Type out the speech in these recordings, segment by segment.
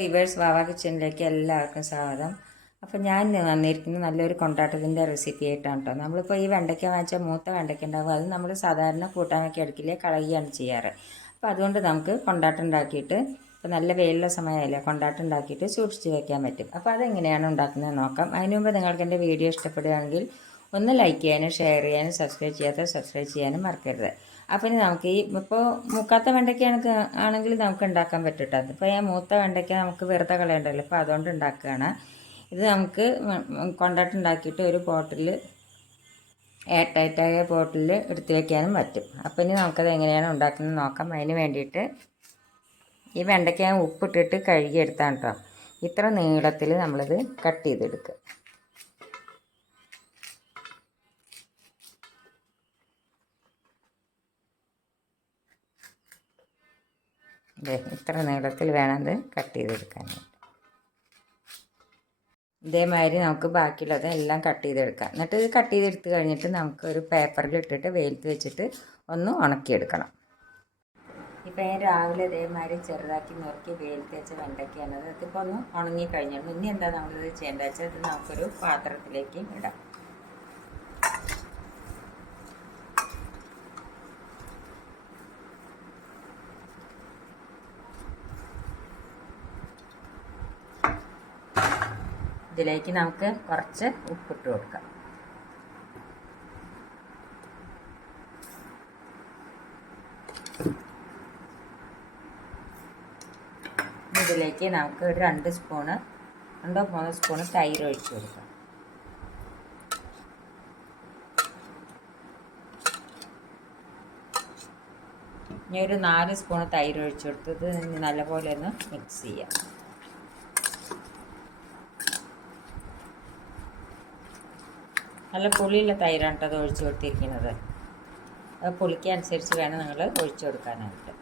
Viewers വാവ കിച്ചണിലേക്ക് എല്ലാവർക്കും സ്വാഗതം. അപ്പോൾ ഞാൻ വന്നിരിക്കുന്നത് നല്ലൊരു കൊണ്ടാട്ടത്തിന്റെ റെസിപ്പി ആയിട്ടാണ് കേട്ടോ നമ്മളിപ്പോൾ ഈ വെണ്ടയ്ക്ക വാങ്ങിച്ച മൂത്ത വെണ്ടയ്ക്ക ഉണ്ടാവും. അത് നമ്മൾ സാധാരണ കൂട്ടാനൊക്കെ അടുക്കില്ലേ കളയുകയാണ് ചെയ്യാറ്. അപ്പോൾ അതുകൊണ്ട് നമുക്ക് കൊണ്ടാട്ടം ഉണ്ടാക്കിയിട്ട് ഇപ്പോൾ നല്ല വെയിലുള്ള സമയമല്ലേ കൊണ്ടാട്ടം ഉണ്ടാക്കിയിട്ട് സൂക്ഷിച്ച് വയ്ക്കാൻ പറ്റും. അപ്പോൾ അതെങ്ങനെയാണ് ഉണ്ടാക്കുന്നത് നോക്കാം. അതിന് മുമ്പ് നിങ്ങൾക്ക് എന്റെ വീഡിയോ ഇഷ്ടപ്പെടുകയാണെങ്കിൽ ഒന്ന് ലൈക്ക് ചെയ്യാനും ഷെയർ ചെയ്യാനും സബ്സ്ക്രൈബ് ചെയ്യാത്ത സബ്സ്ക്രൈബ് ചെയ്യാനും മറക്കരുത്. അപ്പം ഇനി നമുക്ക് ഈ ഇപ്പോൾ മൂക്കാത്ത വെണ്ടയ്ക്ക ആണെങ്കിൽ നമുക്ക് ഉണ്ടാക്കാൻ പറ്റും കേട്ടോ ഇപ്പോൾ ഞാൻ മൂത്ത വെണ്ടയ്ക്ക നമുക്ക് വെറുതെ കളയണ്ടല്ലോ. അപ്പോൾ അതുകൊണ്ട് ഉണ്ടാക്കുകയാണ് ഇത് നമുക്ക് കൊണ്ടാട്ടുണ്ടാക്കിയിട്ട് ഒരു ബോട്ടിൽ ടൈറ്റായ ബോട്ടിൽ എടുത്ത് വയ്ക്കാനും പറ്റും. അപ്പം ഇനി നമുക്കത് എങ്ങനെയാണ് ഉണ്ടാക്കുന്നത് നോക്കാം. അതിന് വേണ്ടിയിട്ട് ഈ വെണ്ടയ്ക്ക ഉപ്പിട്ടിട്ട് കഴുകിയെടുത്താണ് കേട്ടോ ഇത്ര നീളത്തിൽ നമ്മളിത് കട്ട് ചെയ്തെടുക്കുക. ഇത്ര നീളത്തിൽ വേണം ഇത് കട്ട് ചെയ്തെടുക്കാൻ ഇതേമാതിരി നമുക്ക് ബാക്കിയുള്ളത് എല്ലാം കട്ട് ചെയ്തെടുക്കാം. എന്നിട്ട് ഇത് കട്ട് ചെയ്തെടുത്ത് കഴിഞ്ഞിട്ട് നമുക്ക് ഒരു പേപ്പറിൽ ഇട്ടിട്ട് വെയിലത്ത് വെച്ചിട്ട് ഒന്ന് ഉണക്കിയെടുക്കണം. ഇപ്പം ഞാൻ രാവിലെ ഇതേമാതിരി ചെറുതാക്കി നുറുക്കി വെയിലത്ത് വെച്ച വെണ്ടയ്ക്കാണത് അതിപ്പോൾ ഒന്ന് ഉണങ്ങി കഴിഞ്ഞിട്ടുണ്ട്. ഇനി എന്താ നമ്മളിത് ചെയ്യേണ്ടത് വെച്ചാൽ ഇത് നമുക്കൊരു പാത്രത്തിലേക്ക് ഇടാം. ഇതിലേക്ക് നമുക്ക് കുറച്ച് ഉപ്പിട്ട് കൊടുക്കാം. ഇതിലേക്ക് നമുക്ക് ഒരു രണ്ട് സ്പൂണ് രണ്ടോ മൂന്നോ സ്പൂണ് തൈര് ഒഴിച്ചു കൊടുക്കാം. ഇനി ഒരു നാല് സ്പൂണ് തൈര് ഒഴിച്ചു കൊടുത്തത് നല്ലപോലെ ഒന്ന് മിക്സ് ചെയ്യാം. നല്ല പുളിയുള്ള തൈരാണ് അത് ഒഴിച്ചു കൊടുത്തിരിക്കുന്നത്. അത് പുളിക്കനുസരിച്ച് വേണം നിങ്ങൾ ഒഴിച്ചു കൊടുക്കാനായിട്ട്.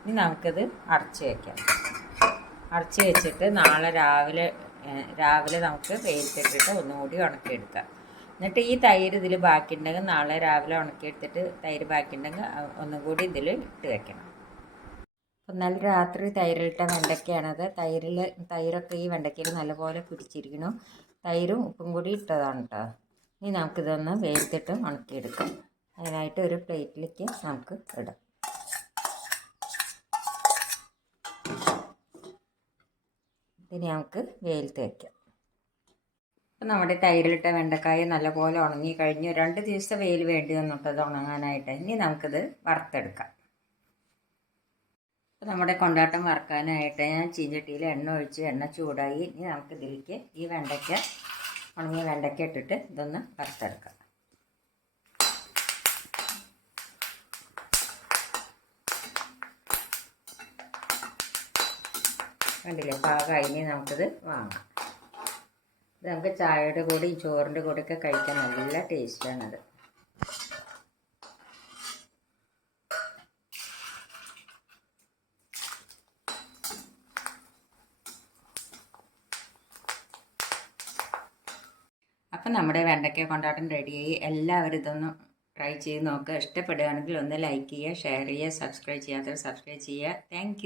ഇനി നമുക്കത് അടച്ച് വയ്ക്കാം അടച്ച് വെച്ചിട്ട് നാളെ രാവിലെ രാവിലെ നമുക്ക് വെയിലത്തിട്ടിട്ട് ഒന്നുകൂടി ഉണക്കിയെടുക്കാം. എന്നിട്ട് ഈ തൈര് ഇതിൽ ബാക്കിയുണ്ടെങ്കിൽ നാളെ രാവിലെ ഉണക്കിയെടുത്തിട്ട് തൈര് ബാക്കിയുണ്ടെങ്കിൽ ഒന്നും കൂടി ഇതിൽ ഇട്ട് വെക്കണം. എന്നാൽ രാത്രി തൈരിലിട്ട വെണ്ടയ്ക്കയാണത് തൈരിൽ തൈരൊക്കെ ഈ വെണ്ടയ്ക്കയിൽ നല്ലപോലെ പിടിച്ചിരിക്കണം തൈരും ഉപ്പും കൂടി ഇട്ടതാണ് കേട്ടോ. ഇനി നമുക്കിതൊന്ന് വേവിച്ചിട്ട് ഉണക്കിയെടുക്കാം. അതിനായിട്ട് ഒരു പ്ലേറ്റിലേക്ക് നമുക്ക് ഇടാം. ഇനി നമുക്ക് വെയിലത്ത് വയ്ക്കാം ഇപ്പം നമ്മുടെ തൈരിലിട്ട വെണ്ടക്കായ നല്ലപോലെ ഉണങ്ങി കഴിഞ്ഞു രണ്ട് ദിവസത്തെ വെയിൽ വേണ്ടി വന്നിട്ടത് ഉണങ്ങാനായിട്ട് ഇനി നമുക്കിത് വറുത്തെടുക്കാം. ഇപ്പം നമ്മുടെ കൊണ്ടാട്ടം വറുക്കാനായിട്ട് ഞാൻ ചീഞ്ചട്ടിയിൽ എണ്ണ ഒഴിച്ച് എണ്ണ ചൂടായി ഇനി നമുക്കിതിലേക്ക് ഈ വെണ്ടയ്ക്ക ഉണങ്ങിയ വെണ്ടയ്ക്ക ഇട്ടിട്ട് ഇതൊന്ന് വറുത്തെടുക്കാം. കണ്ടില്ലേ? പാകമായി ഇനി നമുക്കിത് വാങ്ങാം. ഇത് നമുക്ക് ചായയുടെ കൂടെയും ചോറിന്റെ കൂടെയൊക്കെ കഴിക്കാൻ നല്ല ടേസ്റ്റാണത്. അപ്പം നമ്മുടെ വെണ്ടയ്ക്ക കൊണ്ടാട്ടം റെഡിയായി. എല്ലാവരും ഇതൊന്ന് ട്രൈ ചെയ്ത് നോക്കുക ഇഷ്ടപ്പെടുകയാണെങ്കിൽ ഒന്ന് ലൈക്ക് ചെയ്യുക ഷെയർ ചെയ്യുക സബ്സ്ക്രൈബ് ചെയ്യാത്തവർ സബ്സ്ക്രൈബ് ചെയ്യുക. താങ്ക്